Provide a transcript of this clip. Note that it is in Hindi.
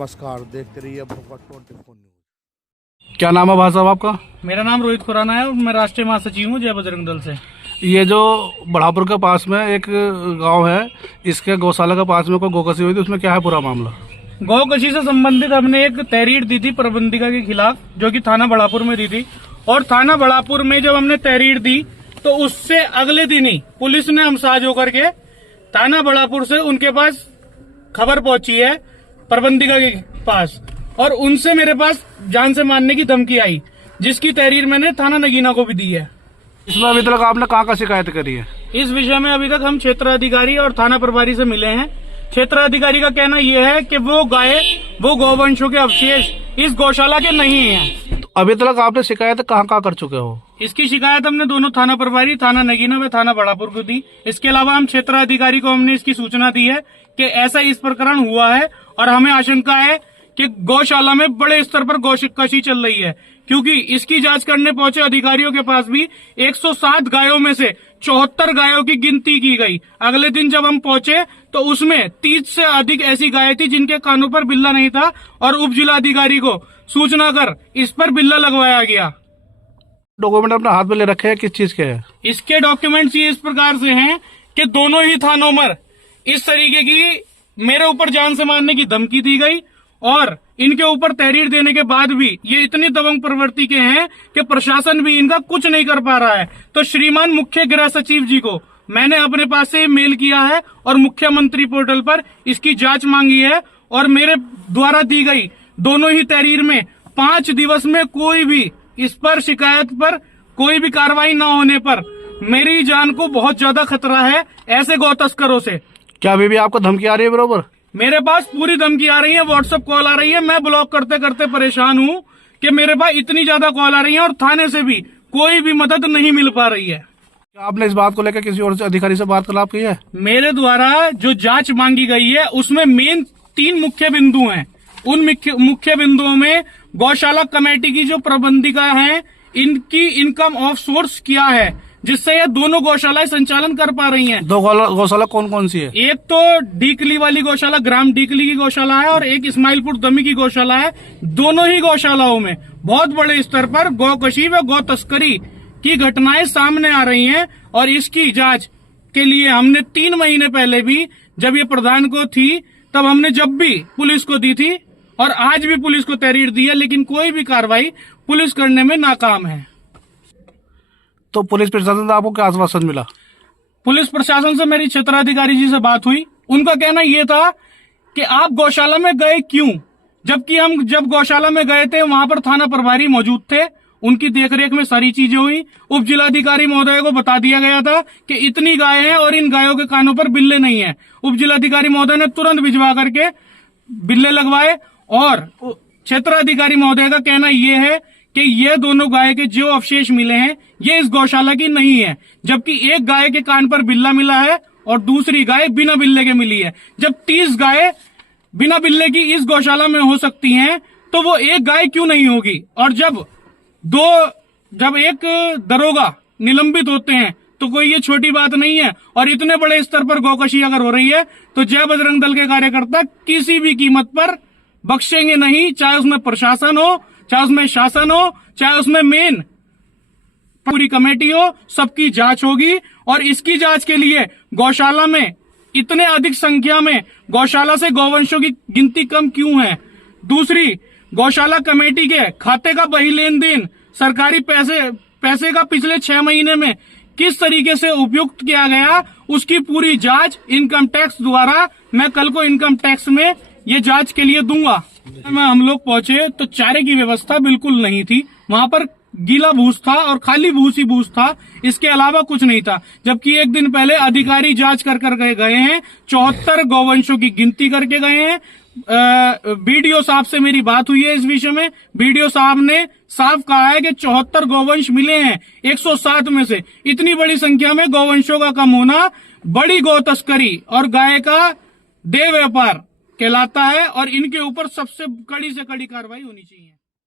नमस्कार, देखते रहिए भोकर 24 न्यूज। क्या नाम है भाई साहब आपका? मेरा नाम रोहित खुराना है और मैं राष्ट्रीय महासचिव हूँ जय बजरंग दल से। ये जो बढ़ापुर के पास में एक गांव है, इसके गौशाला के पास में कोई गोकशी हुई थी, उसमें क्या है पूरा मामला? गौकशी से संबंधित हमने एक तहरीर दी थी प्रबंधिका के खिलाफ, जो कि थाना बढ़ापुर में दी थी। और थाना बढ़ापुर में जब हमने तहरीर दी तो उससे अगले दिन ही पुलिस ने हम साझ होकर के थाना बढ़ापुर से उनके पास खबर पहुंची है प्रबंधिका के पास, और उनसे मेरे पास जान से मारने की धमकी आई, जिसकी तहरीर मैंने थाना नगीना को भी दी है। इसमें अभी तक आपने कहाँ शिकायत करी है? इस विषय में अभी तक हम क्षेत्राधिकारी और थाना प्रभारी से मिले हैं। क्षेत्राधिकारी का कहना यह है कि वो गौवंशों के अवशेष इस गौशाला के नहीं हैं। तो अभी तक आपने शिकायत कहाँ कर चुके हो? इसकी शिकायत हमने दोनों थाना प्रभारी, थाना नगीना व थाना बढ़ापुर को दी। इसके अलावा हम क्षेत्राधिकारी को हमने इसकी सूचना दी है कि ऐसा इस प्रकरण हुआ है और हमें आशंका है कि गौशाला में बड़े स्तर पर गौकशी चल रही है, क्योंकि इसकी जांच करने पहुंचे अधिकारियों के पास भी 107 गायों में से 74 गायों की गिनती की गई। अगले दिन जब हम पहुंचे तो उसमें 30 से अधिक ऐसी गायें थी जिनके कानों पर बिल्ला नहीं था, और उप जिलाधिकारी को सूचना कर इस पर बिल्ला लगवाया गया। डॉक्यूमेंट अपने हाथ में ले रखे हैं, किस चीज के हैं? इसके डॉक्यूमेंट्स ये इस प्रकार से हैं कि दोनों ही थानों में इस तरीके की मेरे ऊपर जान से मारने की धमकी दी गई, और इनके ऊपर तहरीर देने के बाद भी ये इतनी दबंग प्रवृत्ति के हैं कि प्रशासन भी इनका कुछ नहीं कर पा रहा है। तो श्रीमान मुख्य गृह सचिव जी को मैंने अपने पास से मेल किया है और मुख्यमंत्री पोर्टल पर इसकी जांच मांगी है, और मेरे द्वारा दी गई दोनों ही तहरीर में 5 दिवस में कोई भी इस पर शिकायत पर कोई भी कार्रवाई न होने पर मेरी जान को बहुत ज्यादा खतरा है ऐसे गौ तस्करों से। क्या अभी भी आपको धमकी आ रही है? बरोबर मेरे पास पूरी धमकी आ रही है, व्हाट्सएप कॉल आ रही है। मैं ब्लॉक करते करते परेशान हूँ कि मेरे पास इतनी ज्यादा कॉल आ रही है और थाने से भी कोई भी मदद नहीं मिल पा रही है। क्या आपने इस बात को लेकर किसी और अधिकारी से वार्तालाप की है? मेरे द्वारा जो जांच मांगी गई है उसमें मेन 3 मुख्य बिंदु हैं। उन मुख्य बिंदुओं में गौशाला कमेटी की जो प्रबंधिका है, इनकी इनकम ऑफ सोर्स क्या है, जिससे ये दोनों गौशालाएं संचालन कर पा रही हैं। 2 गौशाला कौन कौन सी है? एक तो डीकली वाली गौशाला, ग्राम डीकली की गौशाला है, और एक इस्माइलपुर दमी की गौशाला है। दोनों ही गौशालाओं में बहुत बड़े स्तर पर गौकशी व गौ तस्करी की घटनाएं सामने आ रही हैं, और इसकी जांच के लिए हमने 3 महीने पहले भी, जब ये प्रधान को थी तब हमने जब भी पुलिस को दी थी, और आज भी पुलिस को तहरीर दी है, लेकिन कोई भी कार्रवाई पुलिस करने में नाकाम है। तो पुलिस प्रशासन से आपको क्या आश्वासन मिला? पुलिस प्रशासन से मेरी क्षेत्राधिकारी जी से बात हुई। उनका कहना यह था कि आप गौशाला में गए क्यों, जबकि हम जब गौशाला में गए थे वहां पर थाना प्रभारी मौजूद थे, उनकी देखरेख में सारी चीजें हुई। उप जिलाधिकारी महोदय को बता दिया गया था कि इतनी गायें हैं और इन गायों के कानों पर बिल्ले नहीं है। उप जिलाधिकारी महोदय ने तुरंत भिजवा करके बिल्ले लगवाए, और क्षेत्राधिकारी महोदय का कहना यह है कि ये दोनों गाय के जो अवशेष मिले हैं ये इस गौशाला की नहीं है, जबकि एक गाय के कान पर बिल्ला मिला है और दूसरी गाय बिना बिल्ले के मिली है। जब 30 गाय बिना बिल्ले की इस गौशाला में हो सकती हैं तो वो एक गाय क्यों नहीं होगी? और जब एक दरोगा निलंबित होते हैं तो कोई ये छोटी बात नहीं है, और इतने बड़े स्तर पर गौकशी अगर हो रही है तो जय बजरंग दल के कार्यकर्ता किसी भी कीमत पर बख्शेंगे नहीं, चाहे उसमें प्रशासन हो, चाहे उसमें शासन हो, चाहे उसमें मेन पूरी कमेटी हो, सबकी जांच होगी। और इसकी जांच के लिए गौशाला में इतने अधिक संख्या में गौशाला से गौवंशों की गिनती कम क्यों है? दूसरी, गौशाला कमेटी के खाते का बही लेन देन, सरकारी पैसे का पिछले 6 महीने में किस तरीके से उपयुक्त किया गया, उसकी पूरी जांच इनकम टैक्स द्वारा मैं कल को इनकम टैक्स में ये जांच के लिए दूंगा। हम लोग पहुंचे तो चारे की व्यवस्था बिल्कुल नहीं थी, वहां पर गीला भूस था और खाली भूस ही भूस था, इसके अलावा कुछ नहीं था। जबकि एक दिन पहले अधिकारी जांच कर गए हैं, 74 गौवंशों की गिनती करके गए हैं। बीडीओ साहब से मेरी बात हुई है इस विषय में। बीडीओ साहब ने साफ कहा है कि 74 गौवंश मिले हैं 107 में से। इतनी बड़ी संख्या में गौवंशों का कम होना बड़ी गौ तस्करी और गाय का देह व्यापार कहलाता है, और इनके ऊपर सबसे कड़ी से कड़ी कार्रवाई होनी चाहिए।